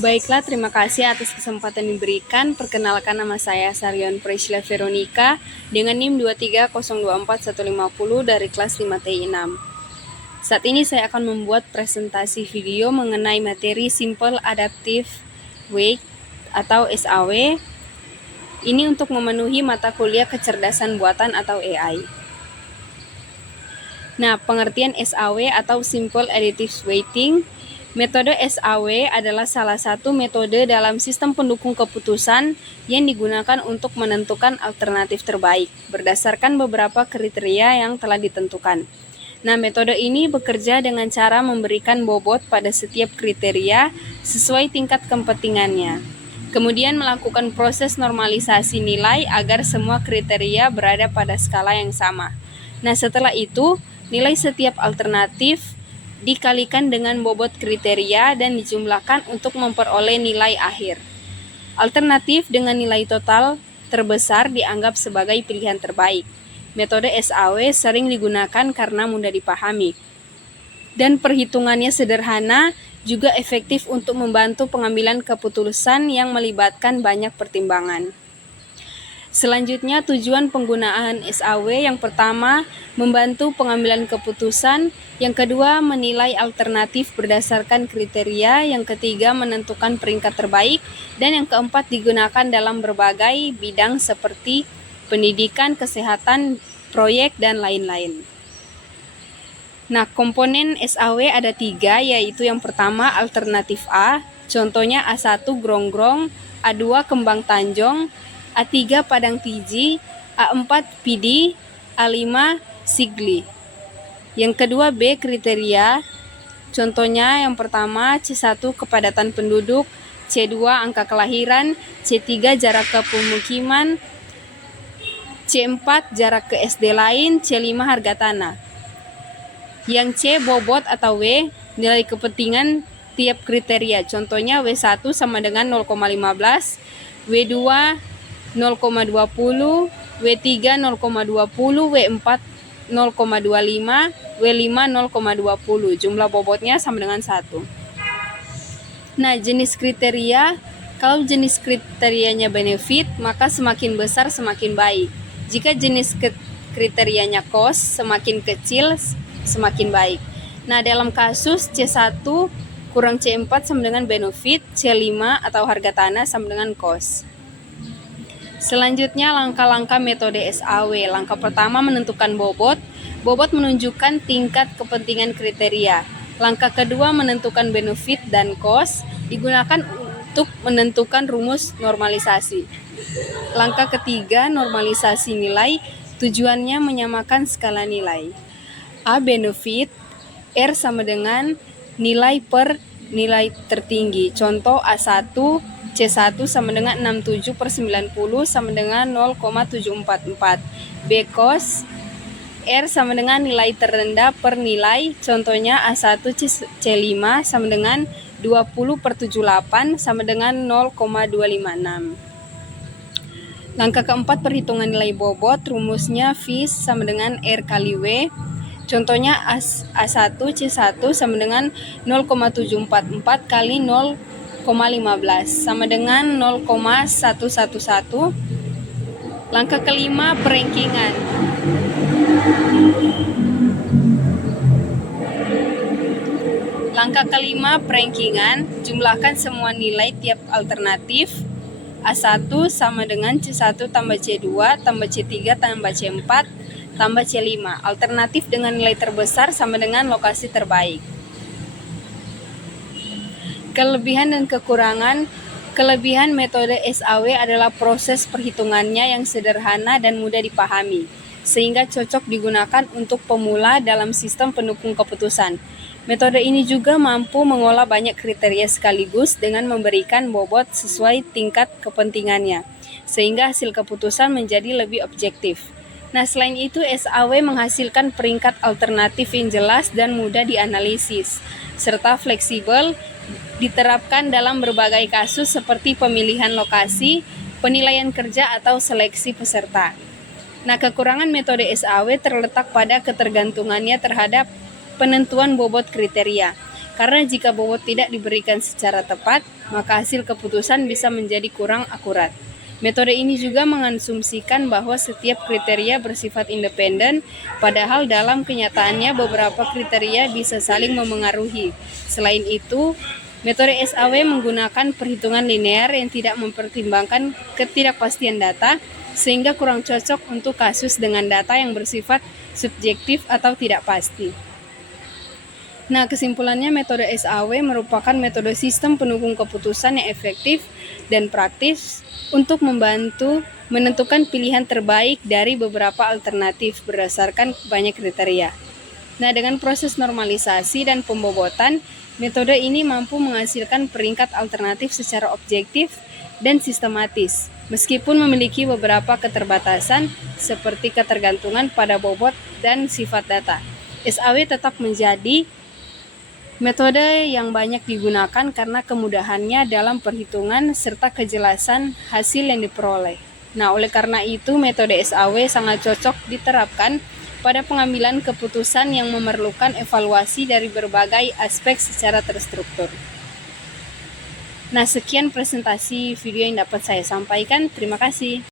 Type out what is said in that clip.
Baiklah, terima kasih atas kesempatan diberikan. Perkenalkan, nama saya Saryon Priscilla Veronica dengan NIM 23024-150 dari kelas 5TI 6. Saat ini saya akan membuat presentasi video mengenai materi Simple Adaptive Weight atau SAW. Ini untuk memenuhi mata kuliah kecerdasan buatan atau AI. Nah, pengertian SAW atau Simple Adaptive Weighting. Metode SAW adalah salah satu metode dalam sistem pendukung keputusan yang digunakan untuk menentukan alternatif terbaik berdasarkan beberapa kriteria yang telah ditentukan. Nah, metode ini bekerja dengan cara memberikan bobot pada setiap kriteria sesuai tingkat kepentingannya. Kemudian melakukan proses normalisasi nilai agar semua kriteria berada pada skala yang sama. Nah, setelah itu, nilai setiap alternatif dikalikan dengan bobot kriteria dan dijumlahkan untuk memperoleh nilai akhir. Alternatif dengan nilai total terbesar dianggap sebagai pilihan terbaik. Metode SAW sering digunakan karena mudah dipahami dan perhitungannya sederhana, juga efektif untuk membantu pengambilan keputusan yang melibatkan banyak pertimbangan. Selanjutnya, tujuan penggunaan SAW yang pertama, membantu pengambilan keputusan, yang kedua, menilai alternatif berdasarkan kriteria, yang ketiga, menentukan peringkat terbaik, dan yang keempat, digunakan dalam berbagai bidang seperti pendidikan, kesehatan, proyek, dan lain-lain. Nah, komponen SAW ada 3, yaitu yang pertama alternatif A, contohnya A1 Gronggong, A2 Kembang Tanjong, A3 Padang Tiji, A4 Pidi, A5 Sigli. Yang kedua B kriteria, contohnya yang pertama C1 kepadatan penduduk, C2 angka kelahiran, C3 jarak ke pemukiman, C4 jarak ke SD lain, C5 harga tanah. Yang C bobot atau W, nilai kepentingan tiap kriteria, contohnya W1 sama dengan 0,15, W2 0,20, W3 0,20, W4 0,25, W5 0,20. Jumlah bobotnya sama dengan 1. Nah, jenis kriteria, kalau jenis kriterianya benefit, maka semakin besar semakin baik. Jika jenis kriterianya cost, semakin kecil semakin baik. Nah, dalam kasus C1 kurang C4 sama dengan benefit, C5 atau harga tanah sama dengan cost. Selanjutnya, langkah-langkah metode SAW. Langkah pertama, menentukan bobot. Bobot menunjukkan tingkat kepentingan kriteria. Langkah kedua, menentukan benefit dan cost. Digunakan untuk menentukan rumus normalisasi. Langkah ketiga, normalisasi nilai. Tujuannya menyamakan skala nilai. A benefit, R sama dengan nilai per nilai tertinggi. Contoh A1, C1 sama dengan 67/90 sama dengan 0,744. B cost, R sama dengan nilai terendah per nilai. Contohnya A1 C5 sama dengan 20/78 sama dengan 0,256. Langkah keempat, perhitungan nilai bobot. Rumusnya V sama dengan R kali W. Contohnya A1 C1 sama dengan 0,744 kali 0,15 sama dengan 0,111. Langkah kelima, perankingan. Langkah kelima, perankingan. Jumlahkan semua nilai tiap alternatif. A1 sama dengan C1 tambah C2 tambah C3 tambah C4 tambah C5. Alternatif dengan nilai terbesar sama dengan lokasi terbaik. Kelebihan dan kekurangan. Kelebihan metode SAW adalah proses perhitungannya yang sederhana dan mudah dipahami, sehingga cocok digunakan untuk pemula dalam sistem pendukung keputusan. Metode ini juga mampu mengolah banyak kriteria sekaligus dengan memberikan bobot sesuai tingkat kepentingannya, sehingga hasil keputusan menjadi lebih objektif. Nah, selain itu, SAW menghasilkan peringkat alternatif yang jelas dan mudah dianalisis, serta fleksibel, diterapkan dalam berbagai kasus seperti pemilihan lokasi, penilaian kerja, atau seleksi peserta. Nah, kekurangan metode SAW terletak pada ketergantungannya terhadap penentuan bobot kriteria. Karena jika bobot tidak diberikan secara tepat, maka hasil keputusan bisa menjadi kurang akurat. Metode ini juga mengasumsikan bahwa setiap kriteria bersifat independen, padahal dalam kenyataannya beberapa kriteria bisa saling memengaruhi. Selain itu, metode SAW menggunakan perhitungan linear yang tidak mempertimbangkan ketidakpastian data, sehingga kurang cocok untuk kasus dengan data yang bersifat subjektif atau tidak pasti. Nah, kesimpulannya metode SAW merupakan metode sistem pendukung keputusan yang efektif dan praktis untuk membantu menentukan pilihan terbaik dari beberapa alternatif berdasarkan banyak kriteria. Nah, dengan proses normalisasi dan pembobotan, metode ini mampu menghasilkan peringkat alternatif secara objektif dan sistematis, meskipun memiliki beberapa keterbatasan seperti ketergantungan pada bobot dan sifat data. SAW tetap menjadi metode yang banyak digunakan karena kemudahannya dalam perhitungan serta kejelasan hasil yang diperoleh. Nah, oleh karena itu metode SAW sangat cocok diterapkan pada pengambilan keputusan yang memerlukan evaluasi dari berbagai aspek secara terstruktur. Nah, sekian presentasi video yang dapat saya sampaikan. Terima kasih.